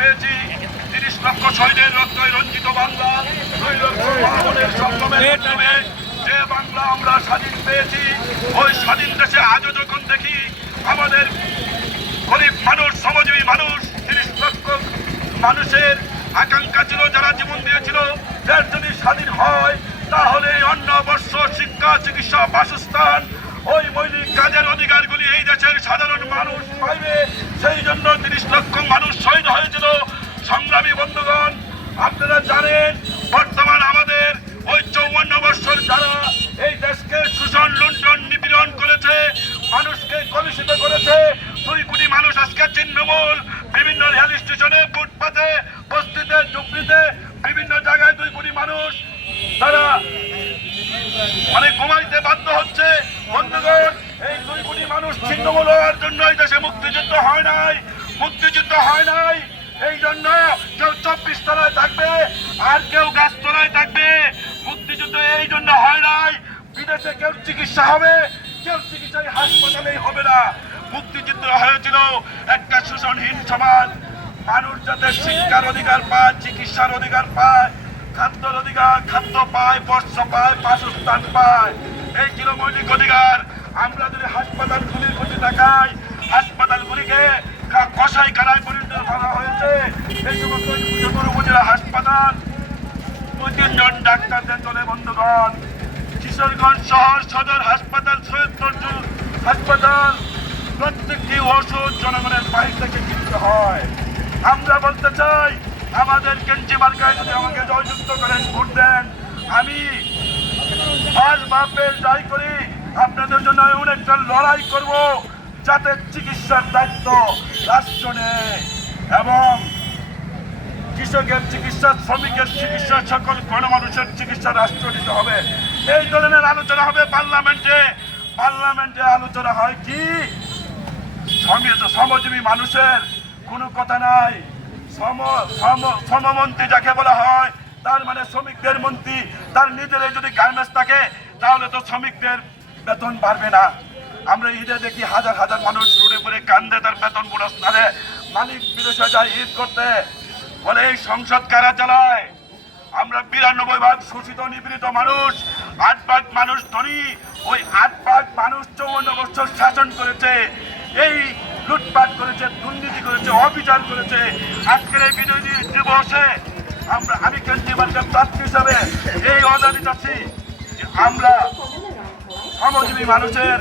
পেয়েছি। তিরিশ লক্ষ শহীদের রক্তে রঞ্জিত বাংলা। দুই লক্ষ সংগ্রামের মাধ্যমে যে বাংলা আমরা স্বাধীন পেয়েছি ওই স্বাধীন দেশে আজও যখন দেখি আমাদের গরিব মানুষ শ্রমজীবী মানুষ তিরিশ লক্ষ মানুষের আকাঙ্ক্ষা ছিল যারা জীবন দিয়েছিল দেশ যদি স্বাধীন হয় তাহলে অন্ন বর্ষ শিক্ষা চিকিৎসা বাসস্থান ওই মৌলিক কাজের অধিকারগুলি এই দেশের সাধারণ মানুষ পাইবে। সেই জন্য তিরিশ লক্ষ মানুষ হয়েছিল। সংগ্রামী বন্ধুগণ, আপনারা জানেন, বর্তমান আমাদের ওই চৌবন্ন বৎসর যারা এই দেশকে শোষণ লুণ্ঠন, নিপীড়ন করেছে, মানুষকে কলুষিত করেছে, দুই কোটি মানুষ আজকে ছিন্নমূল, বিভিন্ন রেল স্টেশনে ফুটপাথে বস্তিতে, ঝুপড়িতে, বিভিন্ন জায়গায় দুই কোটি মানুষ তারা মানে ঘুমাইতে বাধ্য হচ্ছে। বন্ধুগণ, এই দুই কোটি মানুষ ছিন্নমূল হওয়ার জন্য এই দেশে মুক্তিযুদ্ধ হয় নাই। মুক্তিযুদ্ধ হয় নাই। এই জন্য কেউ চব্বিশ তলায় থাকবে আর কেউ গাছ তলায় থাকবে। মুক্তিযুদ্ধ এই জন্য হয় নাই। বিদেশে কেউ চিকিৎসা হবে, কেউ চিকিৎসা হাসপাতালেই হবে না। মুক্তিযুদ্ধ হয়েছিল একটা শোষণহীন সমাজ। মানুষ যাতে শিক্ষার অধিকার পায়, চিকিৎসার অধিকার পায়, খাদ্যর অধিকার, খাদ্য পায় বর্ষ পায়, বাসস্থান পায়, এই ছিল মৌলিক অধিকার আমরা যদি হাসপাতালগুলির প্রতি তাকাই, হাসপাতালগুলিকে কা- কসাই কানায় পরিণত করা হয়েছে। এই সমস্ত উপজেলা হাসপাতাল দুই তিনজন ডাক্তারদের দলে বন্ধুগণ, কিশোরগঞ্জ শহর সদর হাসপাতাল, সৈয়দপুর জু- হাসপাতাল, প্রত্যেকটি ওষুধ জনগণের বাহির থেকে কিনতে হয়। আমরা বলতে চাই, আমাদের কেঞ্চি মার্কায় যদি আমাকে জয়যুক্ত করেন, ভোট দেন, আমি আজ বাপের যাই করি, আপনাদের জন্য এমন লড়াই করব যাতে চিকিৎসার দায়িত্ব রাষ্ট্র নেয় এবং কৃষকের চিকিৎসা, শ্রমিকের চিকিৎসা, সকল গণমানুষের চিকিৎসা রাষ্ট্র নিতে হবে। এই ধরনের আলোচনা হবে পার্লামেন্টে। পার্লামেন্টে আলোচনা হয় কি? শ্রমজীবী মানুষের কোনো কথা নাই। শ্রম শ্রম শ্রমমন্ত্রী যাকে বলা হয়, তার মানে শ্রমিকদের মন্ত্রী। তার নিজের যদি গার্মেন্টস থাকে, তাহলে তো শ্রমিকদের বেতন বাড়বে না। আমরা ঈদে দেখি হাজার হাজার মানুষ রোডে পরে কান্দে তার বেতন বোনাস না দেয়। মালিক বিদেশে যায় ঈদ করতে। বলে, এই সংসদ কারা চালায়? আমরা বিরানব্বই ভাগ শোষিত, নিপীড়িত মানুষ। আট ভাগ মানুষ ধনী। ওই আট ভাগ মানুষ চৌবন্ন বছর শাসন করেছে। এই লুটপাট করেছে, দুর্নীতি করেছে, অবিচার করেছে। আজকের এই বিজয়ী দিবসে আমরা, আমি কেন্দ্রীয় প্রার্থী হিসাবে এই অদানি চাচ্ছি আমরা শ্রমজীবী মানুষের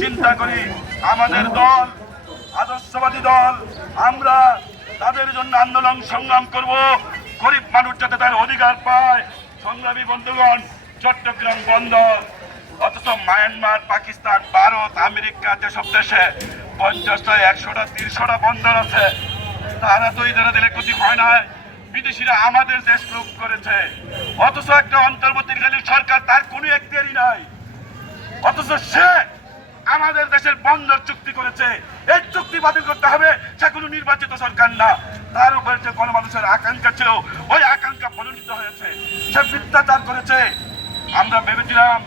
চিন্তা করি, আমাদের দল, আদর্শবাদী দল, আমরা তাদের জন্য আন্দোলন সংগ্রাম করব। গরিব মানুষ যাতে তার অধিকার পায়। সংগ্রামী বন্ধুগণ, চট্টগ্রাম বন্দর, অথচ মায়ানমার, পাকিস্তান, ভারত, আমেরিকা, যেসব দেশে পঞ্চাশটা, একশোটা, তিনশোটা বন্দর আছে, তারা তো এই দ্বারা দিলে ক্ষতি হয় না। বিদেশিরা আমাদের দেশ লুট করেছে। অথচ একটা অন্তর্বর্তীকালীন সরকার তার কোনো এখতিয়ারই নাই। অথচ সে আমাদের দেশের বন্দর চুক্তি করেছে। এই চুক্তি বাতিল করতে হবে, সে কোনো নির্বাচিত সরকার না। তার উপরে যে গণমানুষের আকাঙ্ক্ষা ছিল, ওই আকাঙ্ক্ষা পরিণত হয়েছে। সে মিথ্যাচার করেছে। আমরা ভেবেছিলাম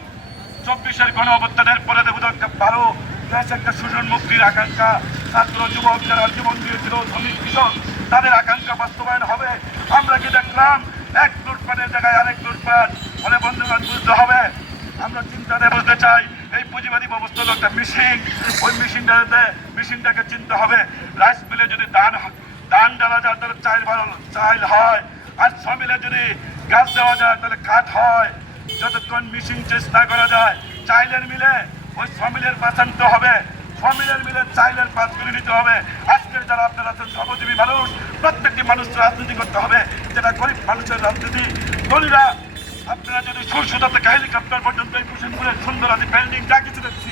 চব্বিশের গণ অবস্থানের পরে একটা ভালো দেশ একটা শোষণ মুক্তির আকাঙ্ক্ষা। ছাত্র, যুবক যারা জীবন দিয়েছিল, শ্রমিক, কৃষক, তাদের আকাঙ্ক্ষা বাস্তবায়ন হবে। আমরা কি দেখলাম? এক লুটপাটের জায়গায় আরেক লুটপাট। ফলে বন্ধুগণ বুঝতে হবে। আমরা চিন্তাতে বলতে চাই, এই পুঁজিবাদী ব্যবস্থা একটা মেশিন ওই মেশিনটাতে মেশিনটাকে চিনতে হবে। রাইস মিলে যদি ধান দান দেওয়া যায় তাহলে চাইল ভালো চাইল হয়। আর সমিলে যদি গাছ দেওয়া যায় তাহলে কাঠ হয়। যতক্ষণ মেশিন চেষ্টা করা যায় চাইলের মিলে ওই সমিলের পাশ আনতে হবে। সমিলের মিলে চাইলের পাশ করে নিতে হবে। আজকের যারা আপনারা আছেন শ্রমজীবী মানুষ, প্রত্যেকটি মানুষ রাজনীতি করতে হবে। যেটা গরিব মানুষের রাজনীতি ধনীরা আপনারা যদি সুরসুদা থেকে হেলিকপ্টার পর্যন্ত এই কুশিনপুরের সুন্দর আদি বিল্ডিং যা কিছু দেখছি,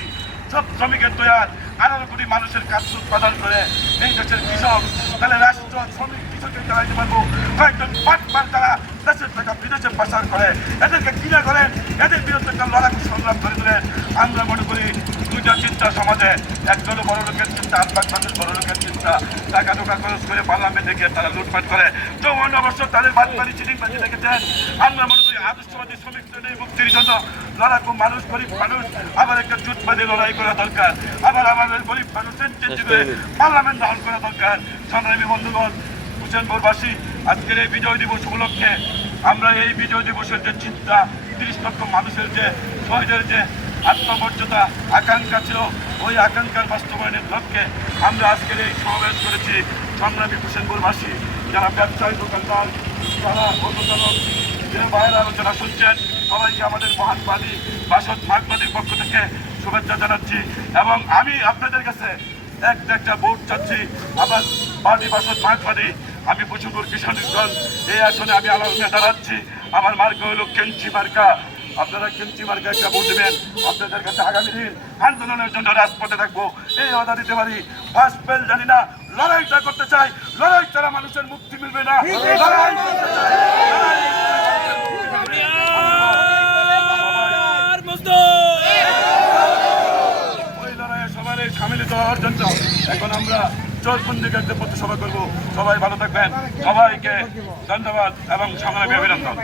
সব শ্রমিকের তৈয়ার। আঠারো কোটি মানুষের কাজ উৎপাদন করে এই দেশের কৃষক, তাহলে রাষ্ট্র, শ্রমিক, কৃষকের চালাইতে পারব। কয়েকজন পাটপার তারা দেশের টাকা বিদেশে পাচার করে। এদেরকে কিনা করেন এদের বিরুদ্ধে একটা লড়াকু সংগ্রাম করে তোলেন আমরা মনে করি সমাজে একজন বড় লোকের চিন্তা আট মানুষ বড় লোকের চিন্তা টাকা টোকা খরচ করে পার্লামেন্টে গিয়ে তারা লুটপাট করে। চৌবন্ন বছর তাদের বাদ বাড়ি চিটিং বাজি দেখেছেন। আমরা মনে করি আদর্শবাদী শ্রমিকদের এই মুক্তির জন্য। লড়াকু মানুষ গরিব মানুষ আবার একটা জুটবাদী লড়াই করা দরকার। আবার আমাদের গরিব মানুষের করে পার্লামেন্ট দখল করা দরকার। সংগ্রামী বন্ধুগণ হোসেনপুরবাসী আজকের এই বিজয় দিবস উপলক্ষে আমরা এই বিজয় দিবসের যে চিন্তা তিরিশ লক্ষ মানুষের যে শহীদের যে আত্মমর্যাদা, আকাঙ্ক্ষা ছিল। ওই আকাঙ্ক্ষার বাস্তবায়নের লক্ষ্যে আমরা আজকের এই সমাবেশ করেছি সংগ্রামী হোসেনপুরবাসী, যারা ব্যবসায়ী, দোকানদার, যারা অটোচালক যে বাইরের আলোচনা শুনছেন, সবাইকে আমাদের মহাত্মাদি বাসদ মার্কবাদীর পক্ষ থেকে শুভেচ্ছা জানাচ্ছি। এবং আমি আপনাদের কাছে একটা একটা ভোট চাচ্ছি। আমার পার্টি বাসদ মার্কবাদী আমি প্রচুর কিশোরগঞ্জ এই আসনে আমি আলোচনা দাঁড়াচ্ছি আমার মার্কা হলো কেঞ্চি মার্কা। আপনারা মার্কা একটা ভোট দেবেন। আপনাদের কাছে আগামী দিন আন্দোলনের জন্য রাজপথে থাকব। এই অদা দিতে পারি। ফার্স্ট বেল জানি না লড়াইটা করতে চাই। লড়াই ছাড়া মানুষের মুক্তি মিলবে না। লড়াই করতে চাই, হওয়ার জন্য এখন আমরা চোরবন্দিকে একটা পথসভা করব। সবাই ভালো থাকবেন। সবাইকে ধন্যবাদ এবং সংগ্রামী অভিনন্দন।